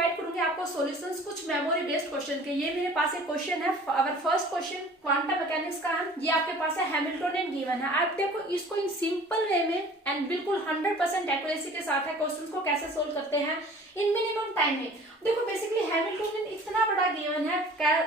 Provide करूंगी आपको solutions कुछ मेमोरी बेस्ड क्वेश्चन के। ये मेरे पास एक क्वेश्चन है, अगर फर्स्ट क्वेश्चन क्वांटम मैकेनिक्स का है, ये आपके पास है हैमिल्टोनियन गिवन है। आप देखो इसको इन सिंपल वे में एंड बिल्कुल 100% एक्यूरेसी के साथ है क्वेश्चन को कैसे सोल्व करते हैं इन मिनिमम टाइम में। देखो बेसिकली हैमिल्टोनियन इतना बड़ा गिवन है,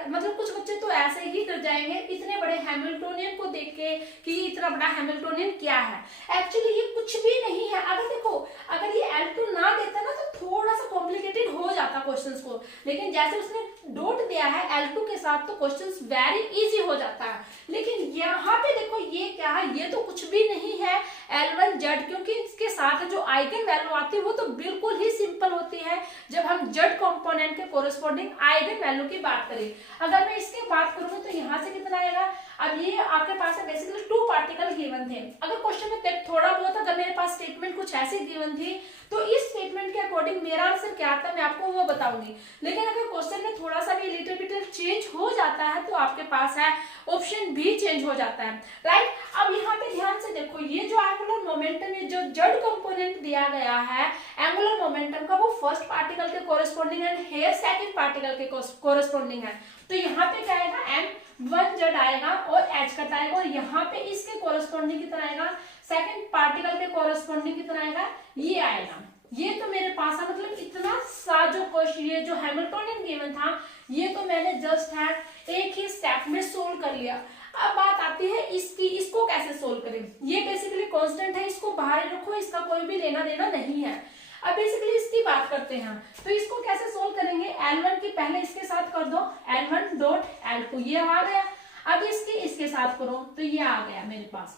मतलब कुछ बच्चे तो ऐसे ही कर जाएंगे इतने बड़े हैमिल्टोनियन को देख के कि इतना बड़ा हैमिल्टोनियन क्या है। एक्चुअली ये कुछ भी नहीं है। अगर देखो अगर ये L2 ना देता ना तो थोड़ा सा कॉम्प्लिकेटेड हो जाता क्वेश्चंस को, लेकिन जैसे उसने डॉट दिया है L2 के साथ तो क्वेश्चंस वेरी इजी हो जाता है। लेकिन यहाँ पे देखो ये क्या है, ये तो कुछ भी नहीं है L1Z, क्योंकि इसके साथ जो आइगन वैल्यू आती है वो तो बिल्कुल ही सिंपल होती है जब हम Z कंपोनेंट के कोरेस्पोंडिंग आइगन वैल्यू की बात करें। अगर मैं इसकी बात करूँ तो यहाँ से कितना आएगा, अब ये आपके पास है बेसिकली 2 पार्टिकल गिवन थे। अगर क्वेश्चन में थोड़ा बहुत अगर मेरे पास स्टेटमेंट कुछ ऐसी गिवन थी तो इस स्टेटमेंट के अकॉर्डिंग मेरा आंसर क्या आता है मैं आपको वो बताऊंगी। लेकिन अगर क्वेश्चन में थोड़ा सा भी लिटिल बिट चेंज हो जाता है तो आपके पास है ऑप्शन भी चेंज हो जाता है, राइट। अब यहाँ पे ध्यान से देखो ये जो एंगुलर मोमेंटम है, जो जेड कंपोनेंट दिया गया है एंगुलर मोमेंटम का, वो फर्स्ट पार्टिकल के कोरेस्पोंडिंग है, हेयर सेकंड पार्टिकल के कोरेस्पोंडिंग है। तो यहाँ पे क्या आएगा M1Z आएगा और H कट आएगा, और यहाँ पे इसके कोरेस्पोंडिंग कितना आएगा, सेकंड पार्टिकल के कोरेस्पोंडिंग कितना आएगा, ये आएगा। ये तो मेरे पास है, मतलब इतना सा जो क्वेश्चन ये जो हैमिल्टोनियन गिवन था ये तो मैंने जस्ट है एक ही स्टेप में सोल्व कर लिया। अब बात आती है इसकी, इसको कैसे सोल्व करें। ये बेसिकली कांस्टेंट है, इसको बाहर रखो, इसका कोई भी लेना देना नहीं है। अब बेसिकली इसकी बात करते हैं तो इसको कैसे सोल्व करेंगे, L1 की पहले इसके साथ कर दो L1 डॉट L2, ये आ गया। अब इसके साथ करो तो ये आ गया मेरे पास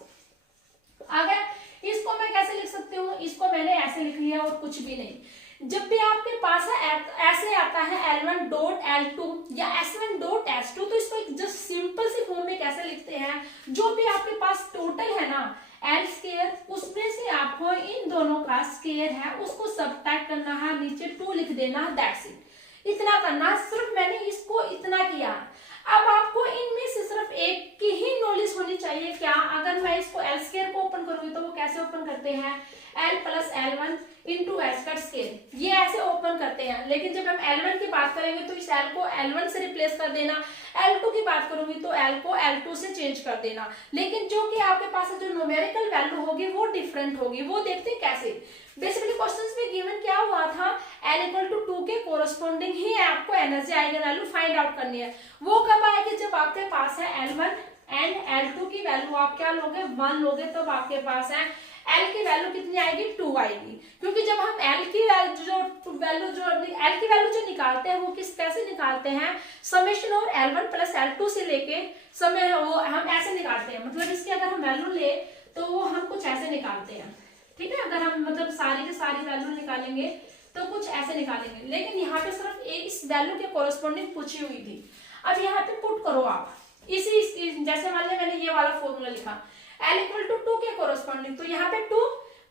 आ गया। इसको मैं कैसे लिख सकती हूँ, इसको मैंने ऐसे लिख लिया और कुछ भी नहीं। जब भी आपके पास ऐसे आता है L1 डॉट L2 या S1 डॉट S2 तो इसको एक जस्ट सिंपल सी फॉर्म में कैसे लिखते हैं, जो भी आपके पास टोटल है ना L स्क्वायर, उसमें से आपको इन दोनों का स्क्वायर है उसको सब्ट्रैक्ट करना है, नीचे 2 लिख देना, दैट्स इट। इतना करना, सिर्फ मैंने इसको इतना किया। अब आपको इनमें से सिर्फ एक की ही नॉलेज होनी चाहिए। क्या, अगर मैं इसको L स्क्वायर को ओपन करूंगी तो वो कैसे ओपन करते हैं, L plus L1 into H का स्क्वायर, ये ऐसे ओपन करते हैं। लेकिन जब हम L1 की बात करेंगे तो इस L को L1 से रिप्लेस कर देना, L2 की बात करूंगी तो L को L2 से चेंज कर देना। लेकिन जो कि आपके पास जो न्यूमेरिकल वैल्यू होगी वो डिफरेंट होगी, वो देखते हैं कैसे। बेसिकली क्वेश्चंस में गिवन क्या हुआ था, L इक्वल टू 2 के कोरस्पोंडिंग ही आपको energy eigen value find out करनी है। वो कब आएगी, जब आपके पास है L1 एंड L2 की वैल्यू आप क्या लोगे, 1 लोगे, तब आपके पास है L की वैल्यू कितनी आएगी, 2 आएगी। क्योंकि जब हम L की वैल्यू जो निकालते हैं वो किस कैसे निकालते हैं, समेशन और L1 प्लस L2 से लेके समय वो हम ऐसे निकालते हैं, मतलब इसकी अगर हम वैल्यू ले तो वो हम कुछ ऐसे निकालते हैं, ठीक है। अगर हम मतलब सारी की सारी वैल्यू निकालेंगे तो कुछ ऐसे निकालेंगे, लेकिन यहाँ पे सिर्फ एक इस वैल्यू के कोरेस्पोंडिंग पूछी हुई थी। अब यहाँ पे पुट करो आप इसी जैसे मान लिया मैंने ये वाला फॉर्मूला लिखा L इक्वल टू 2 के कोरेस्पोंडिंग, तो यहाँ पे 2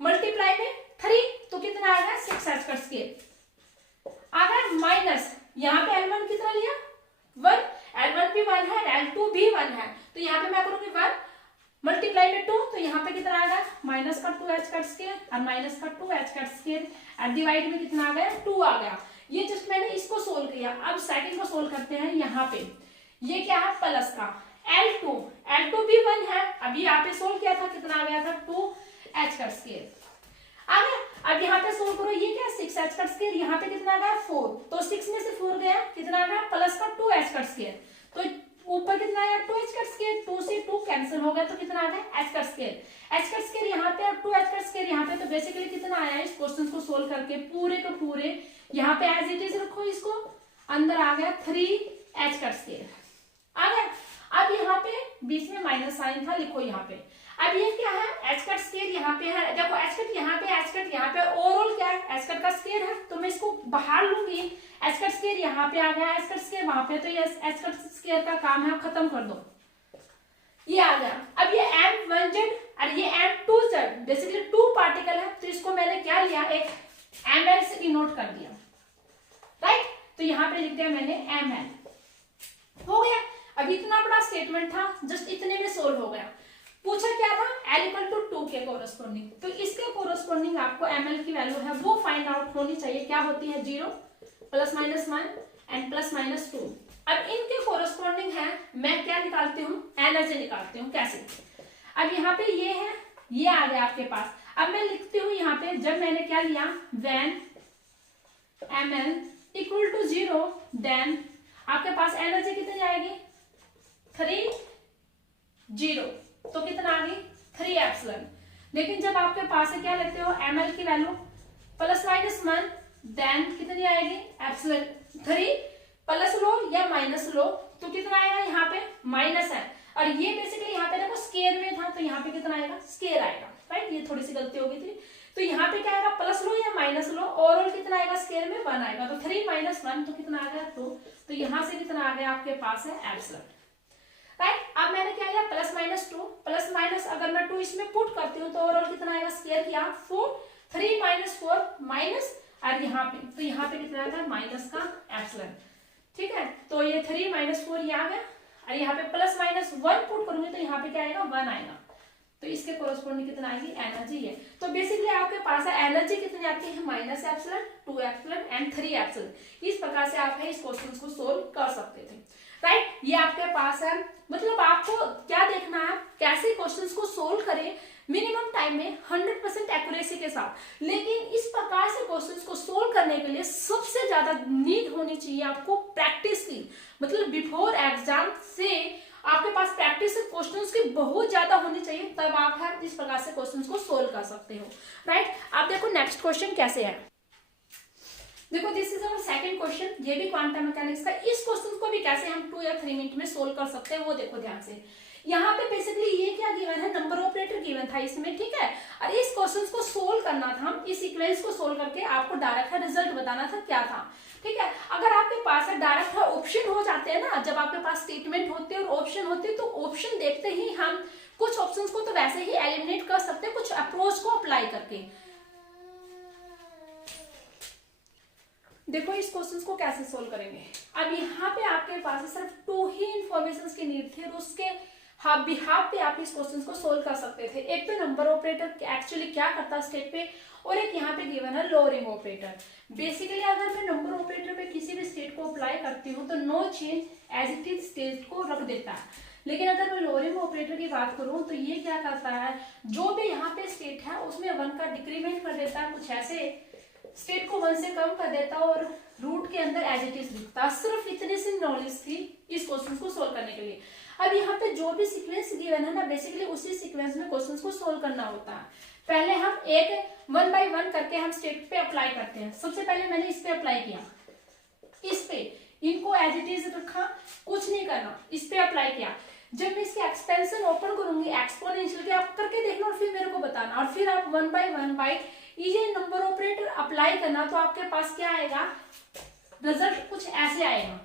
मल्टीप्लाई में 3 तो कितना आएगा 6 का स्क्वायर आ गया, माइनस यहाँ पे L1 कितना लिया 1, L1 भी 1 है L2 भी 1 है, तो यहाँ पे मैं करूंगी 1 मल्टीप्लाई में 2, तो यहाँ पे कितना आ गया माइनस का 2h का स्क्वायर और माइनस का 2h का स्क्वायर और डिवाइड में कितना आ गया 2 आ गया। ये जस्ट मैंने इसको सोल्व किया। अब सेकंड को सोल्व करते हैं। यहाँ पे ये क्या है प्लस का L2 भी 1 है, अभी यहाँ पे सोल्व किया था कितना आ गया था 2h का स्क्वायर आ गया। अब यहाँ पे सोल्व करो, ये क्या 6h का स्क्वायर, यहाँ पे कितना आ गया 4, तो 6 में से 4 गया कितना आ गया प्लस का 2h का स्क्वायर, तो ऊपर कितना आया 2h का स्क्वायर, 2 से 2 कैंसिल हो गया तो कितना आ गया h का स्क्वायर, h का स्क्वायर यहाँ पे और 2h का स्क्वायर यहाँ पे। तो बेसिकली कितना आया इस क्वेश्चन को सोल्व करके पूरे के पूरे यहाँ पे एज इट इज रखो, इसको अंदर आ गया 3h का स्क्वायर आ गया। अब यहाँ पे बीच में माइनस साइन था, लिखो यहाँ पे। अब ये क्या है h कट स्क्वायर यहाँ पे है, देखो h कट यहाँ पे h कट यहाँ पे, ओवरऑल क्या है h कट का स्क्वायर है, तो मैं इसको बाहर लूंगी, h कट स्क्वायर यहाँ पे आ गया, h कट स्क्वायर वहां पे, तो ये h कट स्क्वायर का काम है, खत्म कर दो, ये आ गया। अब ये M1Z और ये M2Z बेसिकली 2 पार्टिकल है, तो इसको मैंने क्या लिया एक ml से डिनोट कर दिया, राइट। तो यहाँ पे लिख दिया मैंने ml, हो गया। अब इतना बड़ा स्टेटमेंट था, जस्ट इतने में सोल्व हो गया। पूछा क्या था L इक्वल टू 2 के कोरस्पोंडिंग, तो इसके कोरस्पोंडिंग आपको ml की वैल्यू है वो फाइंड आउट होनी चाहिए, क्या होती है 0 +-1 एंड +-2। अब इनके कोरस्पॉन्डिंग है, मैं क्या निकालती हूँ, एनर्जी निकालती हूँ। कैसे? अब यहाँ पे ये है, ये आ गया आपके पास। अब मैं लिखती हूँ यहाँ पे, जब मैंने क्या लिया, when ml equal to 0 then आपके पास एनर्जी कितनी आएगी, 3 0, तो कितना आ गई 3 एप्सिलॉन। लेकिन जब आपके पास है क्या लेते हो, ml की वैल्यू +-1 देन कितनी आएगी, एप्सिलॉन 3 प्लस लो या माइनस लो तो कितना आएगा, यहाँ पे माइनस है, और ये बेसिकली यहाँ पे देखो स्केयर में था, तो यहाँ पे कितना आएगा, स्केयर आएगा, राइट। ये थोड़ी सी गलती हो गई थी, तो यहाँ पे क्या आएगा, प्लस लो या माइनस लो, ओवरऑल कितना आएगा, स्केयर में 1 आएगा, तो 3 - 1 तो कितना आ गया 2, तो यहाँ से कितना आ गया आपके पास है एप्सिलॉन, राइट। अब मैंने क्या लिया, +-2, प्लस अगर मैं 2 इसमें पुट करती हूँ तो ओवरऑल कितना आएगा, स्केयर किया 4, 3 - 4 माइनस, और यहाँ पे तो यहाँ पे कितना आएगा, माइनस का एप्सिलॉन, ठीक है। तो ये 3 - 4 ये आ गया, और यहाँ पे +-1 पुट करूंगी तो यहाँ पे क्या आएगा, 1 आएगा, तो इसके कोरस्पॉन्डिंग कितना आएगी, एनर्जी है। तो बेसिकली आपके पास है एनर्जी कितनी आती है, -एप्सिलॉन, 2 एप्सिलॉन एंड 3 एप्सिलॉन। इस प्रकार से आप है इस क्वेश्चन को सोल्व कर सकते थे, राइट। ये आपके पास है, मतलब आपको क्या देखना है, कैसे क्वेश्चंस को सोल्व करें मिनिमम टाइम में 100% एक्यूरेसी के साथ। लेकिन इस प्रकार से क्वेश्चंस को सोल्व करने के लिए सबसे ज्यादा नीड होनी चाहिए आपको प्रैक्टिस की, मतलब बिफोर एग्जाम से आपके पास प्रैक्टिस क्वेश्चंस की बहुत ज्यादा होनी चाहिए, तब आप है इस प्रकार से क्वेश्चंस को सोल्व कर सकते हो, राइट। आप देखो नेक्स्ट क्वेश्चन कैसे है, देखो this is our second question, ये भी क्वांटम मैकेनिक्स का। इस क्वेश्चन को भी कैसे हम 2 या 3 मिनट में सोल्व कर सकते हैं वो देखो ध्यान से। यहाँ पे बेसिकली ये क्या गिवन है, नंबर ऑपरेटर गिवन था इसमें, ठीक है। और इस क्वेश्चन को सोल्व करना था, इस सीक्वेंस को सोल्व करके आपको डायरेक्ट रिजल्ट बताना था क्या था, ठीक है। अगर आपके पास डायरेक्ट ऑप्शन हो जाते हैं ना, जब आपके पास स्टेटमेंट होते हैं और ऑप्शन होते हैं, तो ऑप्शन देखते ही हम कुछ ऑप्शंस को तो वैसे ही एलिमिनेट कर सकते हैं, कुछ अप्रोच को अप्लाई करके। देखो इस क्वेश्चन को कैसे सोल्व करेंगे। अब यहाँ पे आपके पास सिर्फ 2 ही इंफॉर्मेशन की नीड थी, और उसके बिहाफ पे आप इस क्वेश्चन को सोल्व कर सकते थे। एक तो नंबर ऑपरेटर एक्चुअली क्या करता है स्टेट पे, और एक यहाँ पे गिवन है लोअरिंग ऑपरेटर। बेसिकली अगर मैं नंबर ऑपरेटर पे किसी भी स्टेट को अप्लाई करती हूँ तो no change as it is state को रख देता है। लेकिन अगर मैं लोअरिंग ऑपरेटर की बात करूँ तो ये क्या करता है, जो भी यहाँ पे स्टेट है उसमें 1 का डिक्रीमेंट कर देता है, कुछ ऐसे स्टेट को 1 से कम कर देता है, और रूट के अंदर एज इट इज लिखता। सिर्फ इतनी सी नॉलेज थी इस क्वेश्चन को सोल्व करने के लिए। अब यहाँ पे जो भी सीक्वेंस गिवन है ना, बेसिकली उसी सीक्वेंस में क्वेश्चंस को सोल्व करना होता है। पहले हम एक 1 बाय 1 करके हम स्टेट पे अप्लाई करते हैं। सबसे पहले मैंने इस पे अप्लाई किया, इस पे इनको एज इट इज रखा, कुछ नहीं करना, इस पे अप्लाई किया। जब मैं इसके एक्सपेंशन ओपन करूंगी एक्सपोनेंशियल के, आप करके देखना और फिर मेरे को बताना, और फिर आप 1 बाय 1 बाय ये नंबर ऑपरेटर अप्लाई करना, तो आपके पास क्या आएगा, रिजल्ट कुछ ऐसे आएगा।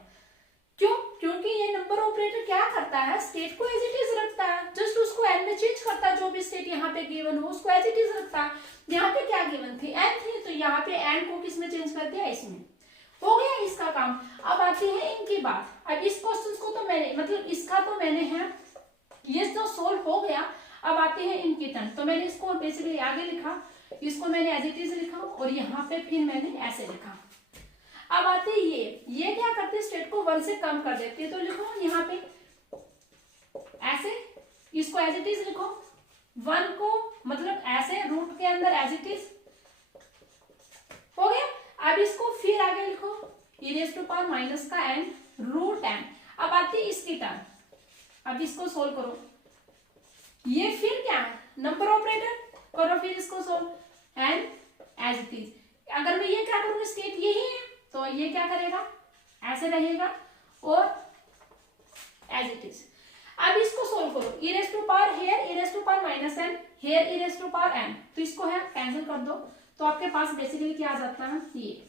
क्यों? क्योंकि ये नंबर ऑपरेटर क्या करता है, स्टेट को एज इट इज रखता है, जस्ट उसको एन में चेंज करता है, जो भी स्टेट यहाँ पे गिवन हो उसको एज इट इज रखता है। यहाँ पे क्या गिवन थी, एन थी, तो यहाँ पे एन को किस में चेंज कर दिया, इसमें। हो गया इसका काम। अब आती है इनकी बात। अब इस क्वेश्चन को तो मैंने, मतलब इसका तो मैंने है, ये तो सोल्व हो गया। अब आती है इनकी टर्न, तो मैंने इसको बेसिकली आगे लिखा, इसको मैंने एज इट इज लिखा, और यहाँ पे फिर मैंने ऐसे लिखा। अब आती है ये क्या करती है, स्टेट को 1 से कम कर देती है, तो लिखो यहाँ पे ऐसे, इसको एज इट इज लिखो, 1 को मतलब ऐसे रूट के अंदर एज इट इज हो गया। अब इसको फिर आगे लिखो, e⁻⁻ का n रूट n। अब आती है इसकी टर्न, अब इसको सोल्व करो, ये फिर क्या है, नंबर ऑपरेटर करो, फिर इसको solve, n as it is. अगर मैं ये क्या करूंगी, स्टेट यही है, तो ये क्या करेगा, ऐसे रहेगा, और एज इट इज। अब इसको सोल्व करो, e⁻, hair e⁻⁻n, hair e⁻n, तो इसको है कैंसिल कर दो, तो आपके पास बेसिकली क्या आ जाता है, ये।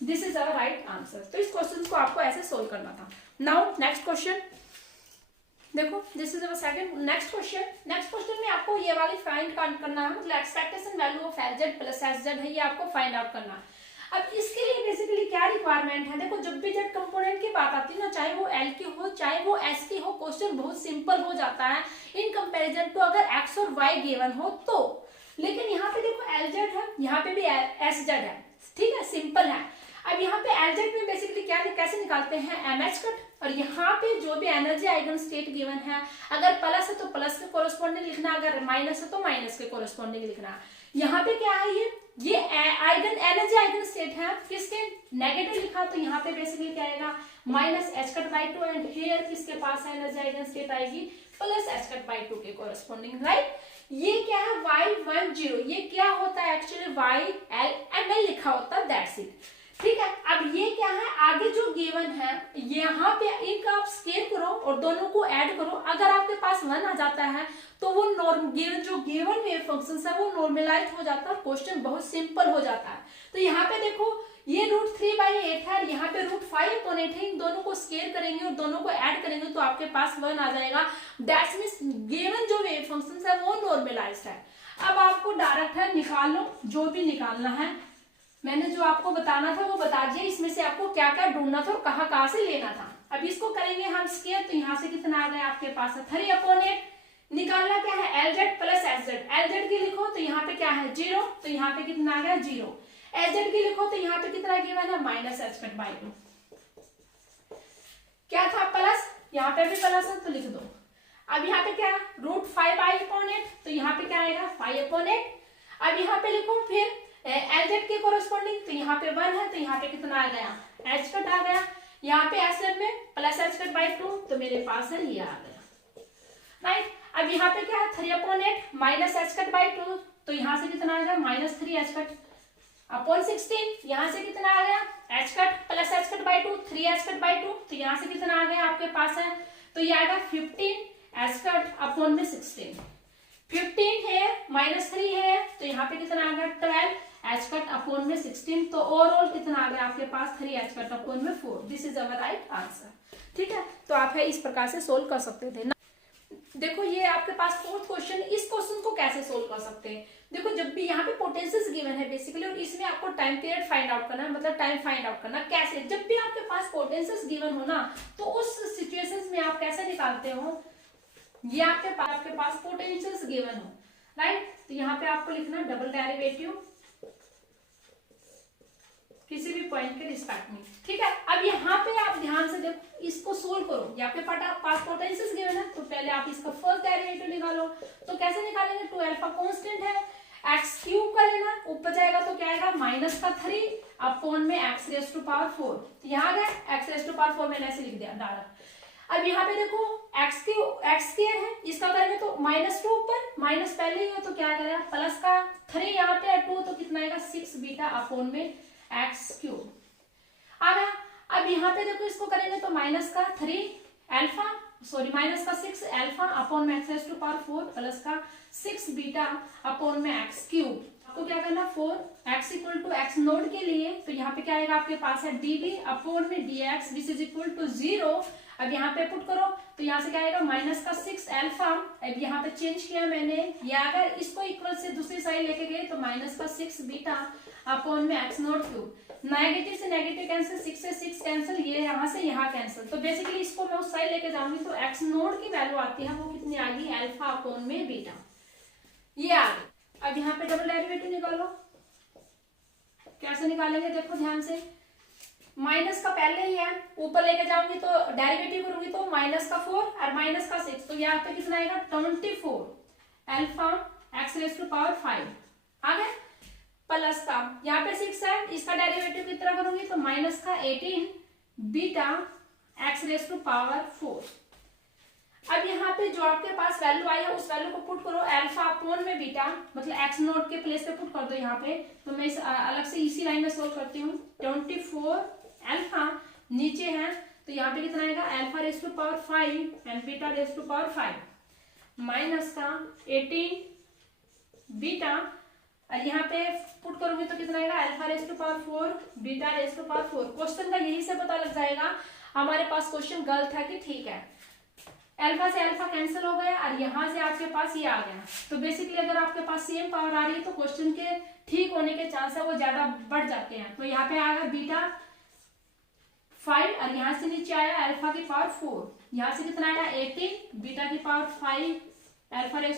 This is our right answer. तो इस क्वेश्चन को आपको ऐसे सोल्व करना था। नाउ नेक्स्ट क्वेश्चन देखो, this is our second. Next question में आपको ये वाली फाइंड करना है, मतलब expectation value of LZ plus SZ है, ये आपको फाइंड आउट करना है। अब इसके लिए बेसिकली क्या रिक्वायरमेंट है, देखो जब भी जेड कंपोनेंट की बात आती है ना, चाहे वो एल की हो चाहे वो एस की हो, क्वेश्चन बहुत सिंपल हो जाता है इन कंपैरिजन टू अगर एक्स और वाई गिवन हो तो। लेकिन यहाँ पे देखो LZ है, यहाँ पे भी SZ है, ठीक है, सिंपल है। अब यहाँ पे एलजेड में बेसिकली क्या कैसे निकालते हैं, एमएच कट, और यहाँ पे जो भी एनर्जी आइगन स्टेट गिवन है, अगर प्लस है तो प्लस के कोरस्पॉन्डिंग लिखना, अगर माइनस है तो माइनस के कोरस्पॉन्डिंग लिखना। यहाँ पे क्या है, ये आइगन एनर्जी आइगन स्टेट है किसके, नेगेटिव लिखा तो यहाँ पे बेसिकली क्या आएगा minus H cut by two, and here किसके पास है एनर्जी आइगन स्टेट आएगी plus H cut by two के कोरस्पॉन्डिंग, राइट। ये क्या है y10, ये क्या होता है एक्चुअली YLML लिखा होता है, दैट्स इट, ठीक है। अब ये क्या है, आगे जो गिवन है यहाँ पे इनका आप स्केल करो और दोनों को ऐड करो, अगर आपके पास 1 आ जाता है तो वो जो गिवन वेव फंक्शन है वो नॉर्मलाइज हो जाता है, क्वेश्चन बहुत सिंपल हो जाता है। तो यहाँ पे देखो ये √3/8 है, यहाँ पे √5/8 है, इन दोनों को स्केल करेंगे और दोनों को ऐड करेंगे तो आपके पास 1 आ जाएगा, दैट्स मींस गिवन जो वेव फंक्शन है वो नॉर्मलाइज्ड है। अब आपको डायरेक्ट है निकालो, जो भी निकालना है, मैंने जो आपको बताना था वो बता दिया, इसमें से आपको क्या क्या ढूंढना था और कहाँ से लेना था। अब इसको करेंगे हम स्केल, तो यहाँ से कितना आ गया आपके पास है 3/8, निकालना क्या है एलजेड प्लस एचजेड, एलजेड की लिखो तो यहाँ पे क्या है 0, तो यहाँ पे कितना आ गया 0, एचजेड की लिखो तो यहाँ पे कितना गिवन है minus H cut by two, क्या था प्लस, यहाँ पे भी प्लस है तो लिख दो। अब यहाँ पे क्या √5/8, तो यहाँ पे क्या आएगा 5/8। अब यहाँ पे लिखो फिर एलजेड के कोरस्पॉन्डिंग, तो यहाँ पे 1 है तो यहाँ पे कितना आ गया एच कट आ गया, यहाँ पे एचजेड में plus H cut by two, तो मेरे पास है ये आ गया, राइट। अब यहाँ पे क्या है 3/8 minus H cut by two, तो यहाँ से कितना आ गया -3 एच कट अपॉन 16, यहाँ से कितना आ गया H cut plus H cut by two 3 H cut by two, तो यहाँ से कितना आ गया आपके पास है, तो ये आएगा 15 एच कट अपॉन में 16, 15 है -3 है तो यहाँ पे कितना आ गया 12 एच कट अपॉन में 16, तो ओवरऑल कितना आ गया आपके पास 3 एच कट अपॉन में 4, this is our right answer, ठीक है। तो आप है इस प्रकार से सोल्व कर सकते थे ना। देखो ये आपके पास फोर्थ क्वेश्चन, इस क्वेश्चन को कैसे सोल्व कर सकते हैं, देखो जब भी यहाँ पे पोटेंशियल्स गिवन है बेसिकली, और इसमें आपको टाइम पीरियड फाइंड आउट करना है, मतलब टाइम फाइंड आउट करना कैसे, जब भी आपके पास पोटेंशियल्स गिवन हो ना तो उस सिचुएशंस में आप कैसे निकालते हो, ये आपके पास पोटेंशियल्स गिवन हो, राइट, तो यहाँ पे आपको लिखना डबल डेरिवेटिव किसी भी पॉइंट के रिस्पेक्ट में, ठीक है। अब यहाँ पे आप ध्यान से देखो, इसको सोल्व करो, यहाँ पे पास पोटेंशियल्स गिवन है तो पहले आप इसका फर्स्ट डेरिवेटिव निकालो, तो कैसे निकालेंगे, 2 अल्फा कांस्टेंट है, एक्स क्यूब का लेना, ऊपर जाएगा तो क्या आएगा -3 अपॉन में x⁴, यहाँ गया x⁴ मैंने ऐसे लिख दिया डायरेक्ट। अब यहाँ पे देखो x स्क्वायर है, इसका करेंगे तो -2 ऊपर, माइनस पहले ही है तो क्या करेगा प्लस का 3 यहाँ पे 2, तो कितना आएगा 6 बीटा अपॉन में x³ आ गया। अब यहाँ पे देखो इसको करेंगे तो -3 अल्फा -6 अल्फा अपॉन में x⁴ प्लस का 6 बीटा अपॉन में x³, आपको क्या करना 4x = x0 के लिए, तो यहाँ पे क्या आएगा आपके पास है dd अपॉन में dx which is equal to 0। अब यहाँ पे पुट करो तो यहाँ से क्या आएगा -6 अल्फा, अब यहाँ पे चेंज किया मैंने, ये अगर इसको इक्वल से दूसरी साइड लेके गए तो -6 बीटा अपॉन में x0³, नेगेटिव से नेगेटिव कैंसिल, 6 से 6 कैंसिल, ये यहाँ से यहाँ कैंसिल, तो बेसिकली इसको मैं उस साइड लेके जाऊंगी तो x0 की वैल्यू आती है वो कितनी आ गई अल्फा अपॉन में बीटा, ये आ गई। अब यहाँ पे डबल डेरिवेटिव निकालो, कैसे निकालेंगे देखो ध्यान से, माइनस का पहले ही है, ऊपर लेके जाऊंगी तो डेरिवेटिव करूंगी तो -4 और -6, तो यहाँ पे कितना आएगा 24 अल्फा x⁵ आ गया, प्लस का यहाँ पे 6 है, इसका डेरिवेटिव कितना करूंगी तो -18 बीटा x⁴। अब यहाँ पे जो आपके पास वैल्यू आई है उस वैल्यू को पुट करो अल्फा अपॉन में बीटा, मतलब x0 के प्लेस पे पुट कर दो यहाँ पे, तो मैं इस अलग से इसी लाइन में सोल्व करती हूँ। 24 अल्फा नीचे है तो यहाँ पे कितना आएगा α⁵ एंड β⁵ माइनस का 18 बीटा, और यहाँ पे पुट करोगे तो कितना आएगा α⁴ β⁴। क्वेश्चन का यही से पता लग जाएगा हमारे पास क्वेश्चन गलत है कि ठीक है, अल्फा से अल्फा कैंसिल हो गया और यहाँ से आपके पास ये आ गया, तो बेसिकली अगर आपके पास सेम पावर आ रही है तो क्वेश्चन के ठीक होने के चांस है वो ज्यादा बढ़ जाते हैं। तो यहाँ पे आएगा β5 और यहाँ से नीचे आया अल्फा की पावर 4, यहाँ से कितना आया 18 बीटा की पावर 5 α⁴,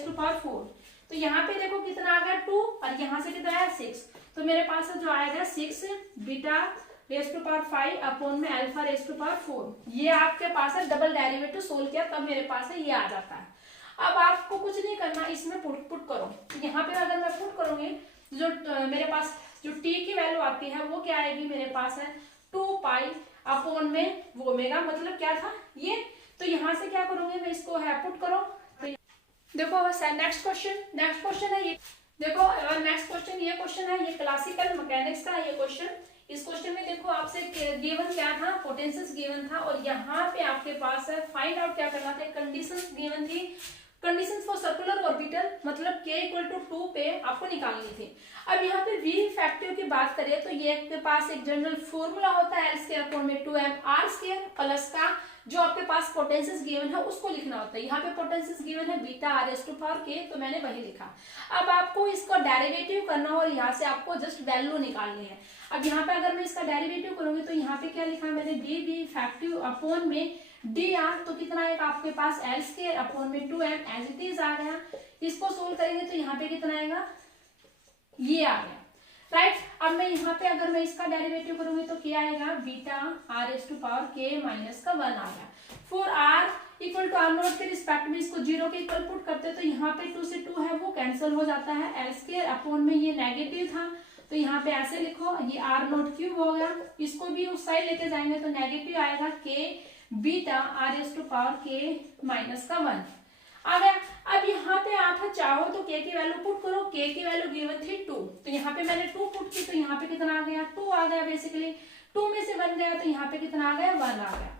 तो यहाँ पे देखो कितना आ गया 2 और यहाँ से कितना आया 6, तो मेरे पास जो आएगा 6 beta raise to power 5 upon में अल्फा रेस टू पावर 4। ये आपके पास है, डबल डेरिवेटिव सोल्व किया तब मेरे पास है ये आ जाता है। अब आपको कुछ नहीं करना, इसमें पुट करो। यहाँ पे अगर मैं पुट करूंगी जो मेरे पास जो टी की वैल्यू आती है वो क्या आएगी, मेरे पास है 2 पाई अपॉन में वो ओमेगा, मतलब क्या था ये। तो यहाँ से क्या करूंगी मैं, इसको है पुट करो। तो देखो नेक्स्ट क्वेश्चन है ये। देखो नेक्स्ट क्वेश्चन, ये क्वेश्चन है, ये क्लासिकल मैकेनिक्स का ये क्वेश्चन। इस क्वेश्चन में देखो आपसे गिवन क्या था, पोटेंशियल्स गिवन था, और यहाँ पे आपके पास है फाइंड आउट क्या करना था, कंडीशंस गिवन थी। कंडीशंस फॉर सर्कुलर ऑर्बिटल मतलब k इक्वल टू 2 पे आपको निकालनी थी। अब यहाँ पे v फैक्टर की बात करें तो ये आपके पास एक जनरल फॉर्मूला होता है L स्क्वायर अपॉन में 2m r स्क्वायर प्लस का जो आपके पास पोटेंशियल्स गिवन है उसको लिखना होता है। यहाँ पे पोटेंशियल्स गिवन है beta r raise to power k, तो मैंने वही लिखा। अब आपको इसका डेरिवेटिव करना और यहाँ से आपको जस्ट वैल्यू निकालनी है। अब यहाँ पे अगर मैं इसका डेरिवेटिव करूंगी तो यहाँ पे क्या लिखा है मैंने, डी फैक्टिव अपॉन में डी आर, तो कितना आएगा आपके पास एल स्क्वायर अपॉन में 2m एज इट इज आ गया। इसको सोल्व करेंगे तो यहाँ पे कितना आएगा, ये आ गया, राइट। अब मैं यहाँ पे अगर मैं इसका डेरिवेटिव करूंगी तो क्या आएगा, beta R raise to power K minus का 1 आ गया। For R equal to R not के रिस्पेक्ट में इसको 0 के इक्वल पुट करते तो यहाँ पे 2 से 2 है वो कैंसिल हो जाता है, एल स्क्वायर अपॉन में ये नेगेटिव था तो यहाँ पे ऐसे लिखो, ये आर नॉट क्यूब हो गया। इसको भी उस साइड लेके जाएंगे तो नेगेटिव आएगा K beta R raise to power K minus का 1 आ गया। अब यहाँ पे आप चाहो तो k की वैल्यू पुट करो, k की वैल्यू गिवन थी 2, तो यहाँ पे मैंने 2 पुट की तो यहाँ पे कितना आ गया, 2 आ गया। बेसिकली 2 में से 1 गया तो यहाँ पे कितना आ गया, 1 आ गया।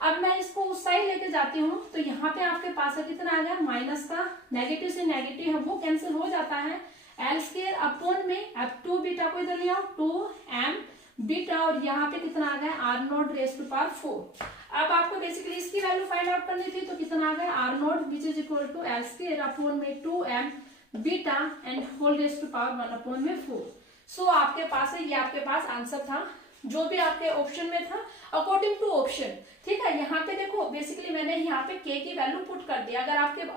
अब मैं इसको उस साइड लेके जाती हूँ तो यहाँ पे आपके पास कितना आ गया, माइनस का नेगेटिव से नेगेटिव है वो कैंसिल हो जाता है, एल स्क्वायर अपॉन में अब 2 बीटा को इधर ले आओ 2m बीटा, और यहाँ पे कितना आ गया, R not raise to power 4। अब आपको बेसिकली इसकी वैल्यू फाइंड आउट करनी थी तो कितना आ गया, R not which is equal to L square upon में 2m beta and whole raise to power 1 upon में 4। सो आपके पास है, ये आपके पास आंसर था जो भी आपके ऑप्शन में था अकॉर्डिंग टू ऑप्शन, ठीक है। यहाँ पे देखो बेसिकली मैंने यहाँ पे k की वैल्यू पुट कर दिया। अगर आपके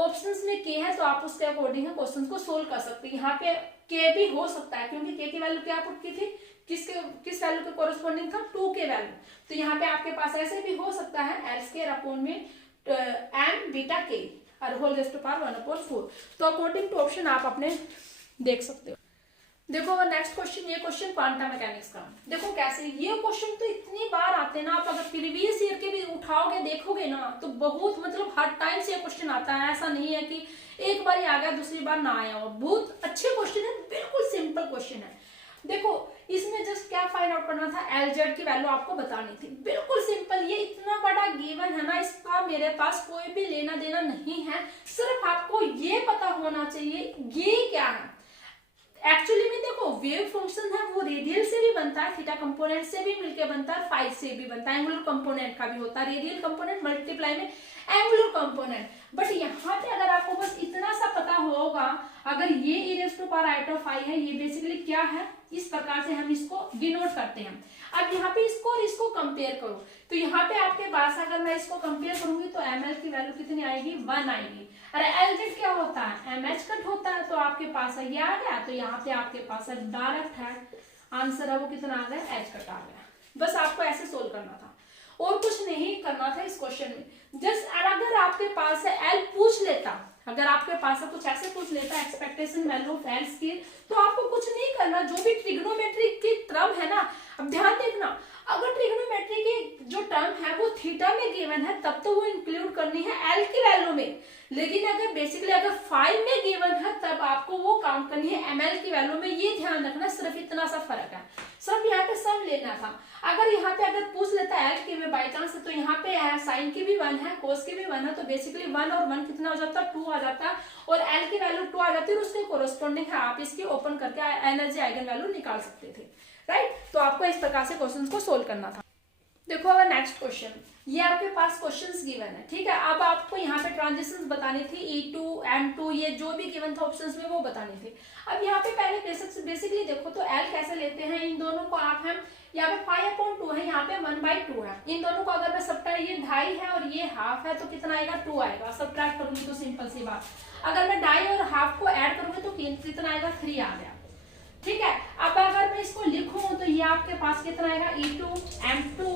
ऑप्शंस में k है तो आप उसके अकॉर्डिंग क्वेश्चन को सोल्व कर सकते हैं। यहाँ पे k भी हो सकता है क्योंकि k की वैल्यू क्या पुट की थी, किस वैल्यू के कोरिस्पोंडिंग था, 2 के वैल्यू। तो यहाँ पे आपके पास ऐसे भी हो सकता है एल स्क्वायर अपॉन में m बीटा k और whole raise to power 1 upon 4। तो अकॉर्डिंग टू ऑप्शन आप अपने देख सकते हो। देखो नेक्स्ट क्वेश्चन, ये क्वेश्चन क्वांटम मैकेनिक्स का। देखो कैसे ये क्वेश्चन तो इतनी बार आते हैं ना, आप अगर प्रीवियस ईयर के भी उठाओगे देखोगे ना तो बहुत मतलब हर टाइम से ये क्वेश्चन आता है। ऐसा नहीं है कि एक बार ही आ गया दूसरी बार ना आया हो। बहुत अच्छे क्वेश्चन है, बिल्कुल सिंपल क्वेश्चन है। देखो इसमें जस्ट क्या फाइंड आउट करना था, एल जेड की वैल्यू आपको बतानी थी, बिल्कुल सिंपल। ये इतना बड़ा गिवन है ना, इसका मेरे पास कोई भी लेना देना नहीं है। सिर्फ आपको ये पता होना चाहिए ये क्या है। एक्चुअली में देखो वेव फंक्शन है वो रेडियल से भी बनता है, थीटा कंपोनेंट से भी मिलके बनता है, फाई से भी बनता है, एंगुलर कंपोनेंट का भी होता है, रेडियल कंपोनेंट मल्टीप्लाई में एंगुलर कंपोनेंट। बट यहाँ पे अगर आपको बस इतना सा पता होगा, अगर ये e raise to power i of i है, ये बेसिकली क्या है, इस प्रकार से हम इसको डिनोट करते हैं। अब यहाँ पे इसको और इसको कंपेयर करो तो यहाँ पे आपके पास अगर मैं इसको कंपेयर करूंगी तो ml की वैल्यू कितनी आएगी, 1 आएगी। अरे LZ क्या होता है, MH कट होता है, तो आपके पास ये आ गया। तो यहाँ पे आपके पास डायरेक्ट है आंसर है वो कितना आ गया, H कट आ गया। बस आपको ऐसे सोल्व करना था और कुछ नहीं करना था इस क्वेश्चन में। जस्ट अगर आपके पास है L पूछ लेता, अगर आपके पास कुछ ऐसे पूछ लेता expectation value of L square, तो आपको कुछ नहीं करना। जो भी ट्रिग्नोमेट्री की टर्म है ना, अब ध्यान देखना, अगर ट्रिग्नोमेट्री की जो टर्म है वो थीटा में गिवन है तब तो वो इंक्लूड करनी है L की वैल्यू में, लेकिन अगर बेसिकली अगर फाई में गिवन है तब आपको वो काउंट करनी है ml की वैल्यू में। ये ध्यान रखना, सिर्फ इतना सा फर्क है, सिर्फ यहाँ पे सम लेना था। अगर यहाँ पे अगर पूछ लेता है L की में बाई चांस, तो यहाँ पे है साइन की भी 1 है, कोस की भी 1 है, तो बेसिकली 1 और 1 कितना हो जाता है, 2 आ जाता है, और L की वैल्यू 2 आ जाती है, और उसके कोरोस्पोंडिंग है आप इसकी ओपन करके एनर्जी आइगन वैल्यू निकाल सकते थे, राइट। तो आपको इस प्रकार से क्वेश्चन को सोल्व करना था। देखो अब नेक्स्ट क्वेश्चन, ये आपके पास क्वेश्चंस गिवन है, ठीक है। अब आपको यहाँ पे ट्रांजिशंस बतानी थी, E2 M2 ये जो भी गिवन था ऑप्शंस में वो बतानी थी। अब यहाँ पे पहले बेसिकली देखो तो L कैसे लेते हैं, इन दोनों को आप हम यहाँ पे 5/2 है, यहाँ पे 1/2 है, इन दोनों को अगर मैं सब्ट्रैक्ट, ये 2.5 है और ये हाफ है, तो कितना आएगा, 2 आएगा। सब्ट्रैक्ट करूंगी तो सिंपल सी बात, अगर मैं 2.5 और हाफ को ऐड करूंगी तो कितना आएगा, 3 आ गया। ठीक है, अब अगर मैं इसको लिखूं तो ये आपके पास कितना आएगा, E2 M2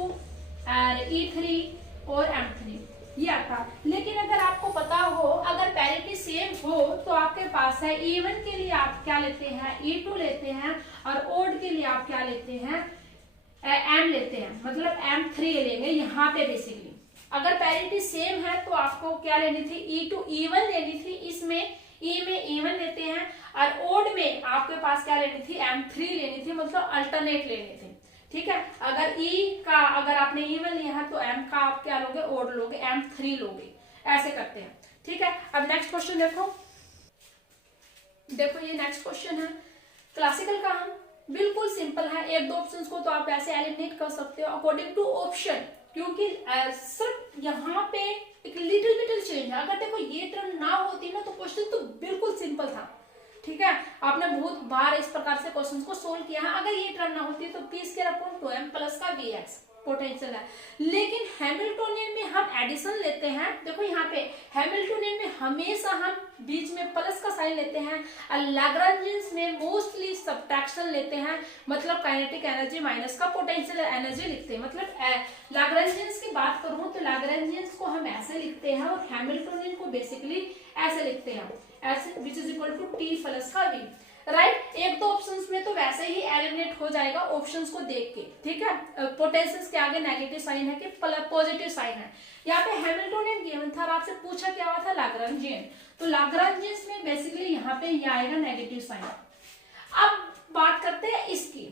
और E3 और M3 ये आता। लेकिन अगर आपको पता हो, अगर पैरिटी सेम हो तो आपके पास है इवन के लिए आप क्या लेते हैं, E2 लेते हैं, और ओड के लिए आप क्या लेते हैं, M लेते हैं, मतलब M3 लेंगे यहाँ पे। बेसिकली अगर पैरिटी सेम है तो आपको क्या लेनी थी, E2 इवन लेनी थी, इसमें E में इवन लेते हैं, और ओड में आपके पास क्या लेनी थी, M3 लेनी थी, मतलब अल्टरनेट लेनी थी। ठीक है, अगर E का अगर आपने इवन लिया है तो M का आप क्या लोगे, ओड लोगे, M3 लोगे, ऐसे करते हैं। ठीक है, अब नेक्स्ट क्वेश्चन देखो। देखो ये नेक्स्ट क्वेश्चन है क्लासिकल का, हम बिल्कुल सिंपल है, एक दो ऑप्शंस को तो आप ऐसे एलिमिनेट कर सकते हो अकॉर्डिंग टू ऑप्शन, क्योंकि सिर्फ यहाँ पे एक लिटिल चेंज है। अगर देखो ये टर्म ना होती ना तो क्वेश्चन तो बिल्कुल सिंपल था। ठीक है, आपने बहुत बार इस प्रकार से क्वेश्चन को सोल्व किया है। अगर ये टर्म ना होती तो p square upon 2m plus का vx पोटेंशियल है, लेकिन हैमिल्टोनियन में हम एडिशन लेते हैं। देखो यहाँ पे हैमिल्टोनियन में हमेशा हम बीच में प्लस का साइन लेते हैं, और लैग्रेंजियंस में मोस्टली सब्ट्रैक्शन लेते हैं, मतलब काइनेटिक एनर्जी माइनस का पोटेंशियल एनर्जी लिखते हैं। मतलब लैग्रेंजियंस की बात करूं तो लैग्रेंजियंस को हम ऐसे लिखते हैं और हैमिल्टोनियन को बेसिकली ऐसे लिखते हैं, ऐसे which is equal to t plus का v। राइट, एक दो ऑप्शंस में तो वैसे ही एलिमिनेट हो जाएगा ऑप्शंस को देख के। ठीक है, पोटेंशियल्स के आगे नेगेटिव साइन है कि पॉजिटिव साइन है। यहाँ पे हैमिल्टोनियन गिवन था और आपसे पूछा क्या हुआ था, लैग्रेंजियन, तो लैग्रेंजियंस में बेसिकली यहाँ पे ये आएगा नेगेटिव साइन। अब बात करते हैं इसकी।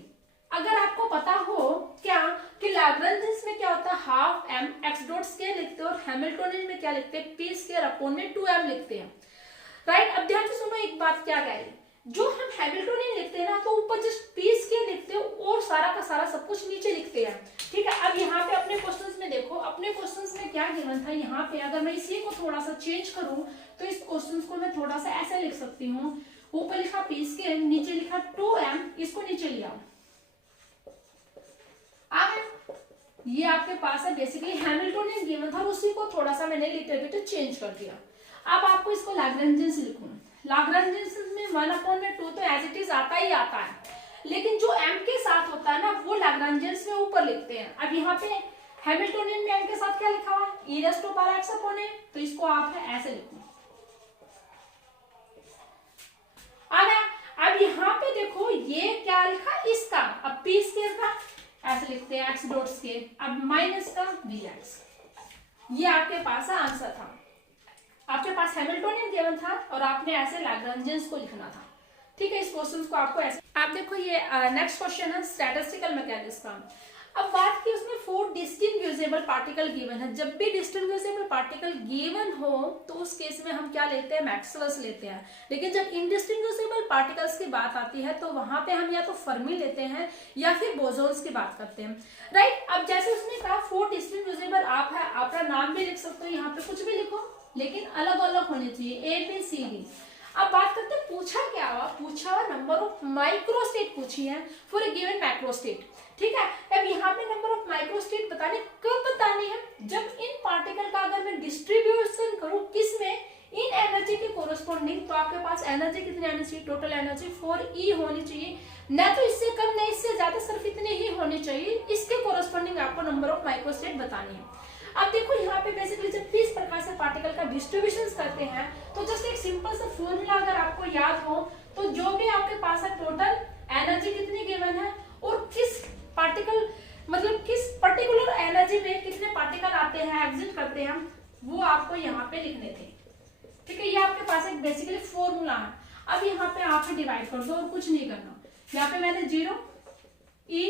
अगर आपको पता हो क्या कि लैग्रेंजियंस में क्या होता है, half m x dot square लिखते हैं, और हैमिल्टोनियन में क्या लिखते हैं, p स्क्वायर अपॉन में 2m लिखते हैं। राइट, अब ध्यान से सुनो एक बात क्या कह रही, जो हम हैमिल्टोनियन लिखते हैं ना तो ऊपर जस्ट p स्क्वायर लिखते हैं और सारा का सारा सब कुछ नीचे लिखते हैं। ठीक है, अब यहाँ पे अपने क्वेश्चंस में देखो, अपने क्वेश्चंस में क्या गिवन था, यहाँ पे अगर मैं इसी को थोड़ा सा चेंज करूं तो इस क्वेश्चंस को मैं थोड़ा सा ऐसे लिख सकती हूँ, ऊपर लिखा p स्क्वायर, नीचे लिखा 2m, इसको नीचे लिया, ये आपके पास है बेसिकली हैमिल्टोनियन गिवन था, उसी को थोड़ा सा मैंने लिटिल बिट चेंज कर दिया। अब आपको इसको लैग्रेंजियंस लिखूं, लैग्रेंजियंस में 1/2 तो एज इट इज आता ही आता है, लेकिन जो m के साथ होता है ना वो लैग्रेंजियंस में ऊपर लिखते हैं। अब यहाँ पे हैमिल्टोनियन में m के साथ क्या लिखा हुआ है, e raised to power x upon a, तो इसको आप है ऐसे लिखो। अब यहाँ पे देखो ये क्या लिखा, इसका, अब p स्क्वायर का ऐसे लिखते हैं x डॉट स्क्वायर, अब माइनस का vx, ये आपके पास आंसर था। आपके पास हैमिल्टोनियन गिवन था और आपने ऐसे लैग्रेंजियंस को लिखना था। ठीक है, इस क्वेश्चन को आपको ऐसे, आप देखो ये नेक्स्ट क्वेश्चन है स्टैटिस्टिकल मैकेनिक्स का। अब बात की उसमें 4 डिस्टिंग्विशेबल पार्टिकल गिवन है। जब भी डिस्टिंग्विशेबल पार्टिकल गिवन हो तो उस केस में हम क्या लेते हैं, मैक्सवेल्स लेते हैं। लेकिन जब इनडिस्टिंग्विशेबल पार्टिकल्स की बात आती है तो वहां पे हम या तो फर्मी लेते हैं या फिर बोसॉन्स की बात करते हैं। राइट, अब जैसे उसने कहा 4 डिस्टिंग्विशेबल, आप है अपना नाम भी लिख सकते हो, यहाँ पे कुछ भी लिखो, लेकिन अलग अलग होने चाहिए, A B C D। अब बात करते हैं पूछा क्या हुआ, पूछा हुआ नंबर ऑफ माइक्रोस्टेट पूछी है फॉर ए गिवन मैक्रोस्टेट। ठीक है, अब यहाँ पे नंबर ऑफ माइक्रोस्टेट बताने कब बतानी है, जब इन पार्टिकल का अगर मैं डिस्ट्रीब्यूशन करूं किसमें, इन एनर्जी के कोरस्पॉन्डिंग, तो आपके पास एनर्जी कितनी आनी चाहिए, टोटल एनर्जी 4E होनी चाहिए, न तो इससे कम न इससे ज्यादा, सिर्फ इतने ही होने चाहिए। इसके कोरस्पॉन्डिंग आपको नंबर ऑफ माइक्रोस्टेट बतानी है। अब देखो यहाँ पे बेसिकली जब भी इस प्रकार से पार्टिकल का डिस्ट्रीब्यूशन करते हैं तो जस्ट एक सिंपल सा फॉर्मूला अगर आपको याद हो तो जो भी आपके पास है टोटल एनर्जी कितनी गिवन है और किस पार्टिकल, मतलब किस पर्टिकुलर एनर्जी में कितने पार्टिकल आते हैं, एग्जिट करते हैं, वो आपको यहाँ पे लिखने थे। ठीक है, ये आपके पास एक बेसिकली फॉर्मूला है। अब यहाँ पे आप डिवाइड कर दो और कुछ नहीं करना। यहाँ पे मैंने 0E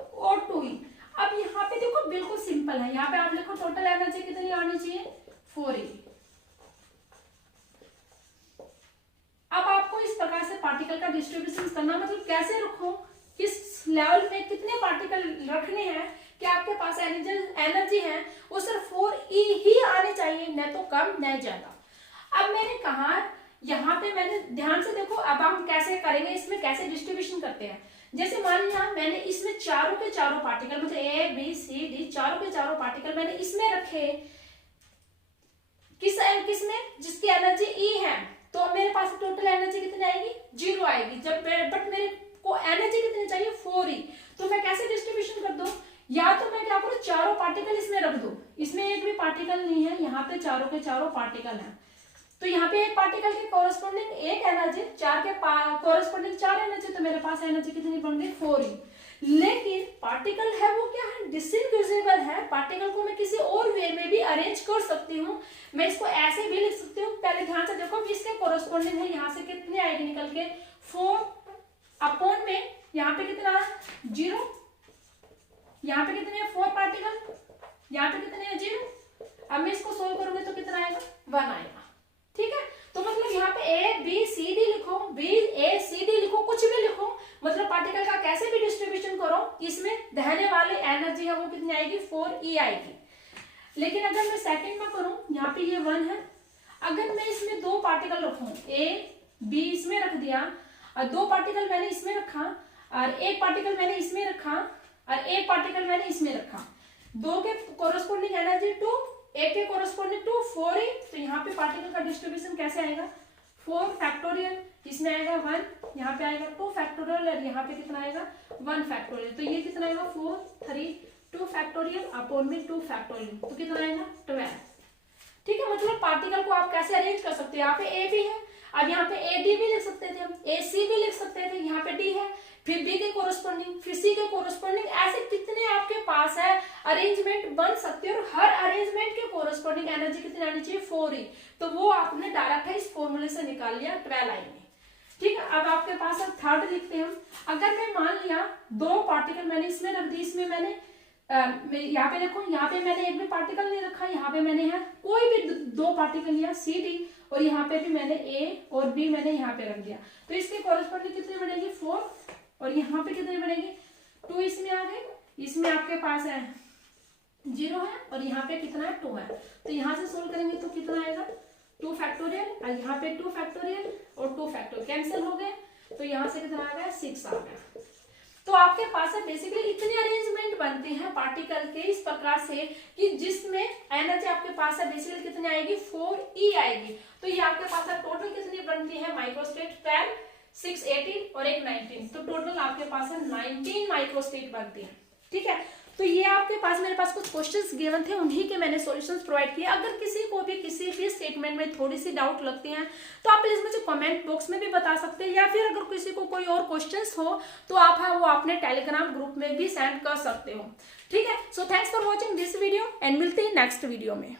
और 2E। अब यहाँ पे देखो बिल्कुल सिंपल है, यहाँ पे आप लिखो टोटल एनर्जी कितनी आनी चाहिए, 4E। अब आपको इस प्रकार से पार्टिकल का डिस्ट्रीब्यूशन करना, मतलब कैसे रखो, किस लेवल में कितने पार्टिकल रखने हैं कि आपके पास एनर्जी है वो सिर्फ 4E ही आनी चाहिए, न तो कम न ज्यादा। अब मैंने कहा यहाँ पे, मैंने ध्यान से देखो, अब हम कैसे करेंगे, इसमें कैसे डिस्ट्रीब्यूशन करते हैं। जैसे मान लिया मैंने इसमें चारों के चारों पार्टिकल, मतलब A B C D चारों के चारों पार्टिकल मैंने इसमें रखे, किसमें, जिसकी एनर्जी E है, तो मेरे पास टोटल एनर्जी कितनी आएगी, 0 आएगी। जब बट मेरे एनर्जी कितनी चाहिए 4E। तो मैं कैसे डिस्ट्रीब्यूशन कर दूं, या तो मैं क्या करूं, चारों पार्टिकल इसमें रख दूं, इसमें एक भी पार्टिकल नहीं है, यहाँ पे चारों के चारों पार्टिकल है, तो यहाँ पे एक पार्टिकल के कोरस्पोंडिंग एक एनर्जी, चार के कोरस्पोंडिंग 4 एनर्जी, तो मेरे पास एनर्जी कितनी बन गई 4E। लेकिन पार्टिकल है वो क्या है, डिसइंडिविजिबल है, पार्टिकल को मैं किसी और वे में भी अरेंज कर सकती हूँ, मैं इसको ऐसे भी लिख सकती हूँ। पहले ध्यान से देखो, इसके कोरस्पोंडिंग है, यहाँ से कितने आएगी निकल के 4 अपॉन में यहाँ पे कितना है 0, यहाँ पे कितने हैं 4 पार्टिकल, यहाँ पे कितने हैं 0। अब मैं इसको सोल्व करूंगी तो कितना आएगा 1 आएगा, ठीक है। तो मतलब यहाँ पे ए बी सी डी लिखो, बी ए सी डी लिखो, कुछ भी लिखो, मतलब पार्टिकल का कैसे भी डिस्ट्रीब्यूशन करो, इसमें रहने वाली एनर्जी है वो कितनी आएगी 4E आएगी। लेकिन अगर मैं सेकंड में करूं, यहाँ पे ये 1 है, अगर मैं इसमें 2 पार्टिकल रखूं, ए बी इसमें रख दिया, और 2 पार्टिकल मैंने इसमें रखा, और एक पार्टिकल मैंने इसमें रखा, और एक पार्टिकल मैंने इसमें रखा, 2 के कोरस्पोंडिंग एनर्जी 2, एक के कोरस्पोंडिंग 2 4E, तो यहाँ पे पार्टिकल का डिस्ट्रीब्यूशन कैसे आएगा 4 फैक्टोरियल, इसमें आएगा 1, यहाँ पे आएगा 2 फैक्टोरियल, और यहाँ पे कितना आएगा 1 फैक्टोरियल, तो ये कितना आएगा 4 3 2 फैक्टोरियल अपॉन में 2 फैक्टोरियल, तो कितना आएगा 12, ठीक है। मतलब पार्टिकल को आप कैसे अरेंज कर सकते हो, यहाँ पे ए भी है, अब यहाँ पे ए डी भी लिख सकते थे हम, ए सी भी लिख सकते थे, यहाँ पे डी है, फिर बी के कोरस्पोंडिंग, फिर सी के कोरस्पोंडिंग, ऐसे कितने आपके पास है अरेंजमेंट बन सकते हैं, और हर अरेंजमेंट के कोरस्पोंडिंग एनर्जी कितनी आनी चाहिए 4E, तो वो आपने डायरेक्ट है इस फॉर्मूले से निकाल लिया 12 आएंगे, ठीक है। अब आपके पास अब थर्ड लिखते हैं हम, अगर मैं मान लिया 2 पार्टिकल मैंने इसमें रख दी, इसमें मैंने यहाँ पे देखो, यहाँ पे मैंने एक भी पार्टिकल नहीं रखा, यहाँ पे मैंने है कोई भी 2 पार्टिकल लिया सी डी, और यहाँ पे भी मैंने ए और बी मैंने यहाँ पे रख दिया, तो इसके कोरस्पोंडिंग कितनी बनेगी 4, और यहाँ पे कितनी बनेगी 2, इसमें आ गए, इसमें आपके पास है 0 है, और यहाँ पे कितना है 2 है, तो यहाँ से सोल्व करेंगे तो कितना आएगा 2 फैक्टोरियल, और यहाँ पे 2 फैक्टोरियल और 2 फैक्टोरियल कैंसिल हो गए, तो यहाँ से कितना आ गया 6 आ गया। तो आपके पास है बेसिकली इतने अरेंजमेंट बनते हैं पार्टिकल के इस प्रकार से कि जिसमें एनर्जी आपके पास है बेसिकली कितनी आएगी 4E आएगी। तो ये आपके पास है टोटल कितनी बनती है माइक्रोस्टेट 12 6 18 और एक 19, तो टोटल आपके पास है 19 माइक्रोस्टेट बनती है, ठीक है। तो ये आपके पास मेरे पास कुछ क्वेश्चंस गिवन थे, उन्हीं के मैंने सॉल्यूशंस प्रोवाइड किए। अगर किसी को भी किसी भी स्टेटमेंट में थोड़ी सी डाउट लगती है तो आप प्लीज मुझे कमेंट बॉक्स में भी बता सकते हैं, या फिर अगर किसी को कोई और क्वेश्चंस हो तो आप वो अपने टेलीग्राम ग्रुप में भी सेंड कर सकते हो, ठीक है। So thanks for watching this video and मिलते हैं नेक्स्ट वीडियो में।